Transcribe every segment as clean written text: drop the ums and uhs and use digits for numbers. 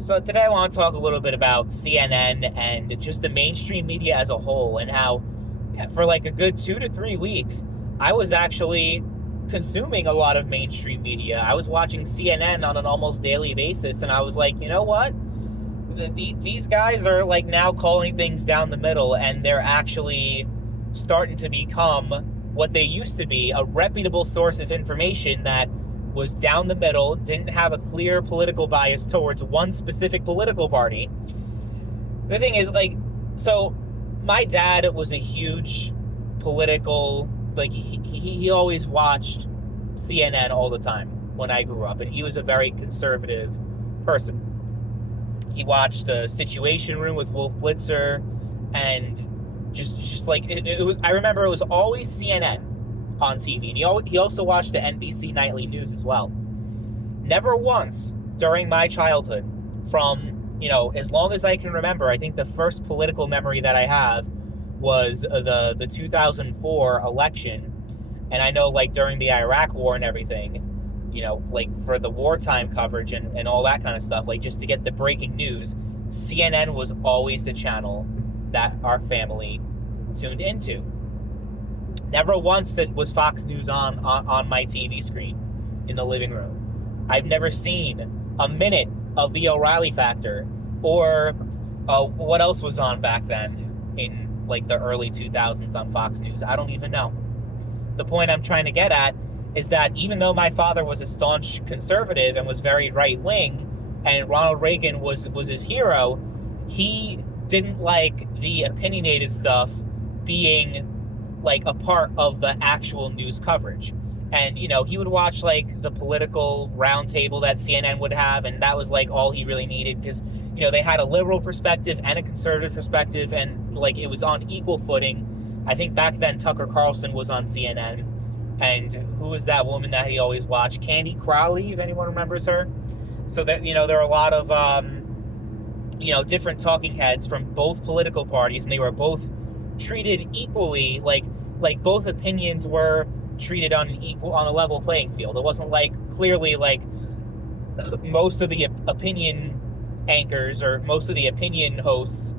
So today I want to talk a little bit about CNN and just the mainstream media as a whole, and how for like a good 2 to 3 weeks, I was actually consuming a lot of mainstream media. I was watching CNN on an almost daily basis, and I was like, you know what? These guys are like now calling things down the middle, and they're actually starting to become what they used to be, a reputable source of information that was down the middle, didn't have a clear political bias towards one specific political party. The thing is, like, so my dad was a huge political, like, he always watched CNN all the time when I grew up, and he was a very conservative person. He watched Situation Room with Wolf Blitzer, and just like it was. I remember it was always CNN on TV. And he also watched the NBC Nightly News as well. Never once during my childhood, from as long as I can remember, I think the first political memory that I have was the 2004 election, and I know like during the Iraq War and everything, like for the wartime coverage and all that kind of stuff, like just to get the breaking news, CNN was always the channel that our family tuned into. Never once was Fox News on my TV screen in the living room. I've never seen a minute of the O'Reilly Factor or what else was on back then in like the early 2000s on Fox News. I don't even know. The point I'm trying to get at is that even though my father was a staunch conservative and was very right-wing, and Ronald Reagan was his hero, he didn't like the opinionated stuff being like a part of the actual news coverage. And, he would watch like the political roundtable that CNN would have, and that was like all he really needed because, they had a liberal perspective and a conservative perspective, and like it was on equal footing. I think back then Tucker Carlson was on CNN. And who was that woman that he always watched? Candy Crowley, if anyone remembers her. So that, there are a lot of, different talking heads from both political parties, and they were both treated equally, like both opinions were treated on a level playing field. It wasn't like clearly like most of the opinion anchors or most of the opinion hosts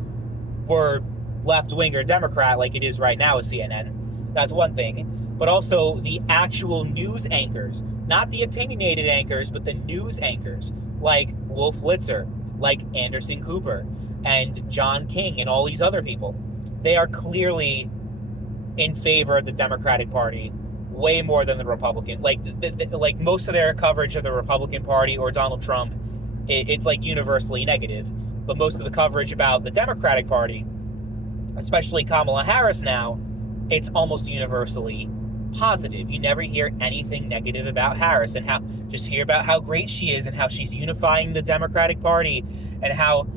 were left-wing or Democrat like it is right now with CNN. That's one thing. But also the actual news anchors, not the opinionated anchors, but the news anchors, like Wolf Blitzer, like Anderson Cooper, and John King, and all these other people. They are clearly in favor of the Democratic Party way more than the Republican. Like most of their coverage of the Republican Party or Donald Trump, it's like universally negative. But most of the coverage about the Democratic Party, especially Kamala Harris now, it's almost universally positive. You never hear anything negative about Harris, and just hear about how great she is and how she's unifying the Democratic Party, and how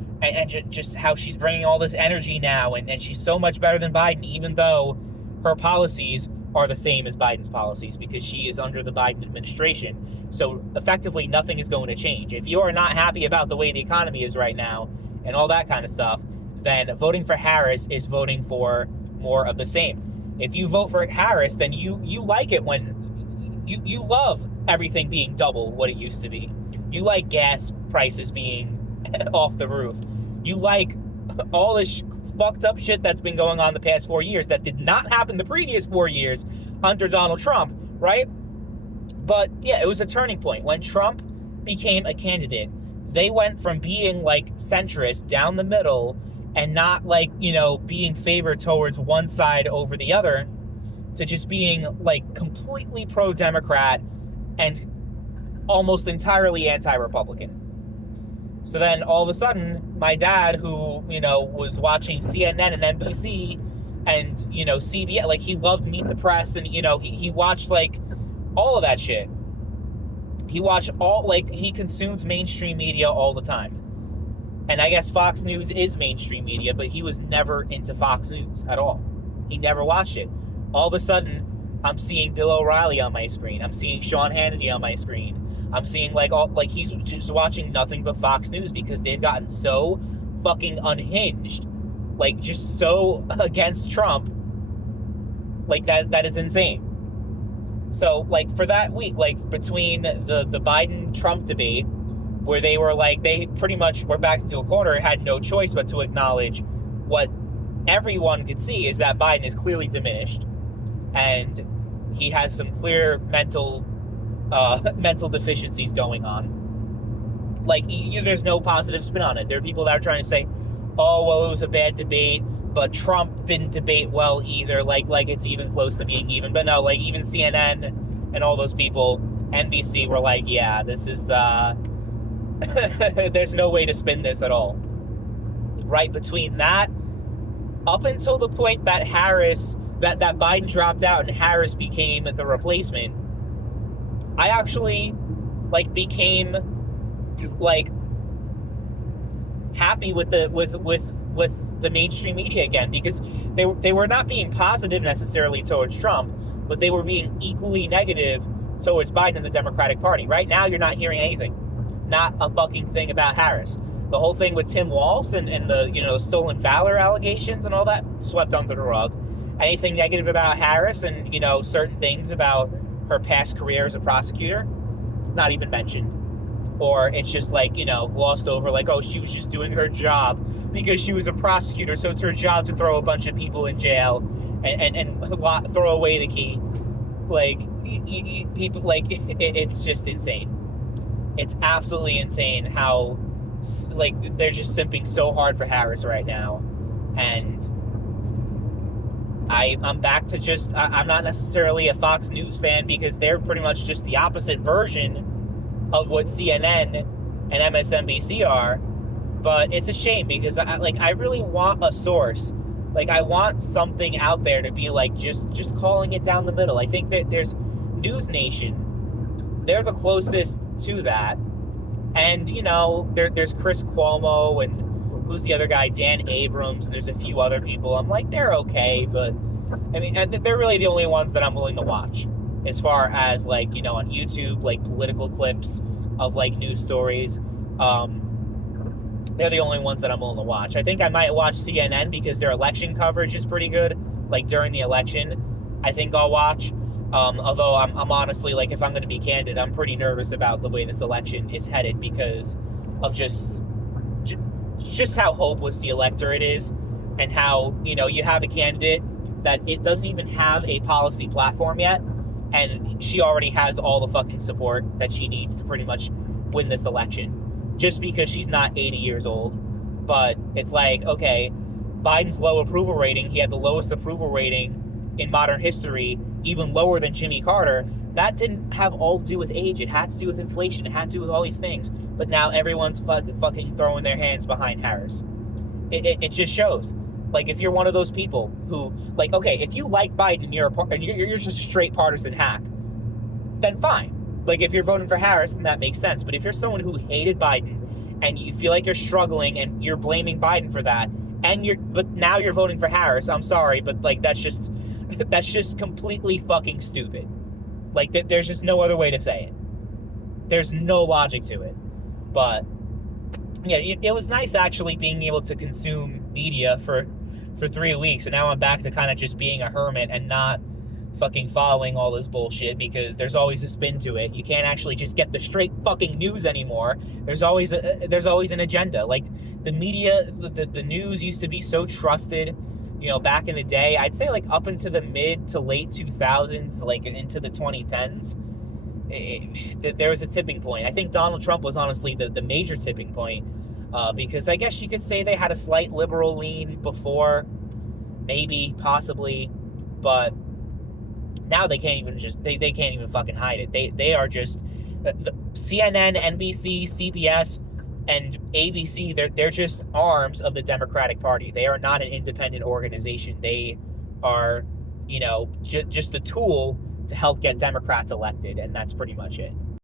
just how she's bringing all this energy now, and she's so much better than Biden, even though her policies are the same as Biden's policies because she is under the Biden administration. So effectively nothing is going to change. If you are not happy about the way the economy is right now and all that kind of stuff, then voting for Harris is voting for more of the same. If you vote for Harris, then you like it when you love everything being double what it used to be. You like gas prices being off the roof. You like all this fucked up shit that's been going on the past 4 years that did not happen the previous 4 years under Donald Trump, right? But yeah, it was a turning point. When Trump became a candidate, they went from being like centrist down the middle and not like, being favored towards one side over the other, to just being like completely pro-Democrat and almost entirely anti-Republican. So then all of a sudden, my dad, who, was watching CNN and NBC and, CBS, like he loved Meet the Press, and, he watched like all of that shit. He watched he consumed mainstream media all the time. And I guess Fox News is mainstream media, but he was never into Fox News at all. He never watched it. All of a sudden, I'm seeing Bill O'Reilly on my screen. I'm seeing Sean Hannity on my screen. I'm seeing he's just watching nothing but Fox News because they've gotten so fucking unhinged, like just so against Trump, like that is insane. So like for that week, like between the Biden Trump debate where they were like, they pretty much were backed into a corner and had no choice but to acknowledge what everyone could see is that Biden is clearly diminished, and he has some clear mental deficiencies going on. Like, there's no positive spin on it. There are people that are trying to say, oh, well, it was a bad debate, but Trump didn't debate well either, like it's even close to being even. But no, like, even CNN and all those people, NBC, were like, yeah, this is, there's no way to spin this at all. Right between that, up until the point that that Biden dropped out and Harris became the replacement, I actually, like, became, like, happy with the mainstream media again, because they were not being positive necessarily towards Trump, but they were being equally negative towards Biden and the Democratic Party. Right now, you're not hearing anything, not a fucking thing about Harris. The whole thing with Tim Walz and the stolen valor allegations and all that, swept under the rug. Anything negative about Harris and certain things about her past career as a prosecutor, not even mentioned. Or it's just like, glossed over, like, oh, she was just doing her job because she was a prosecutor, so it's her job to throw a bunch of people in jail and throw away the key. Like, people, like, it's just insane. It's absolutely insane how, like, they're just simping so hard for Harris right now. And I'm back to just, I'm not necessarily a Fox News fan, because they're pretty much just the opposite version of what CNN and MSNBC are. But it's a shame, because I really want a source. Like, I want something out there to be like just calling it down the middle. I think that there's News Nation. They're the closest to that. And, there's Chris Cuomo, and who's the other guy? Dan Abrams. There's a few other people. I'm like, they're okay, but I mean, and they're really the only ones that I'm willing to watch. As far as, like, on YouTube, like, political clips of, like, news stories. They're the only ones that I'm willing to watch. I think I might watch CNN because their election coverage is pretty good. Like, during the election, I think I'll watch. Although I'm honestly, like, if I'm going to be candid, I'm pretty nervous about the way this election is headed, because of just how hopeless the electorate is, and how, you have a candidate that it doesn't even have a policy platform yet, and she already has all the fucking support that she needs to pretty much win this election, just because she's not 80 years old. But it's like, okay, Biden's low approval rating, he had the lowest approval rating in modern history, even lower than Jimmy Carter. That didn't have all to do with age. It had to do with inflation. It had to do with all these things. But now everyone's fucking throwing their hands behind Harris. It just shows. Like, if you're one of those people who, like, okay, if you like Biden, you're just a straight partisan hack, then fine. Like, if you're voting for Harris, then that makes sense. But if you're someone who hated Biden, and you feel like you're struggling, and you're blaming Biden for that, but now you're voting for Harris, I'm sorry, but, like, that's just completely fucking stupid. Like, there's just no other way to say it. There's no logic to it. But yeah, it was nice actually being able to consume media for 3 weeks, and now I'm back to kind of just being a hermit and not fucking following all this bullshit, because there's always a spin to it. You can't actually just get the straight fucking news anymore. There's always an agenda. Like, the media, the news used to be so trusted, back in the day. I'd say, like, up into the mid to late 2000s, like into the 2010s, there was a tipping point. I think Donald Trump was honestly the major tipping point, because I guess you could say they had a slight liberal lean before, maybe, possibly, but now they can't even they can't even fucking hide it. They are just CNN, NBC, CBS, and ABC. They're just arms of the Democratic Party. They are not an independent organization. They are, just a tool to help get Democrats elected, and that's pretty much it.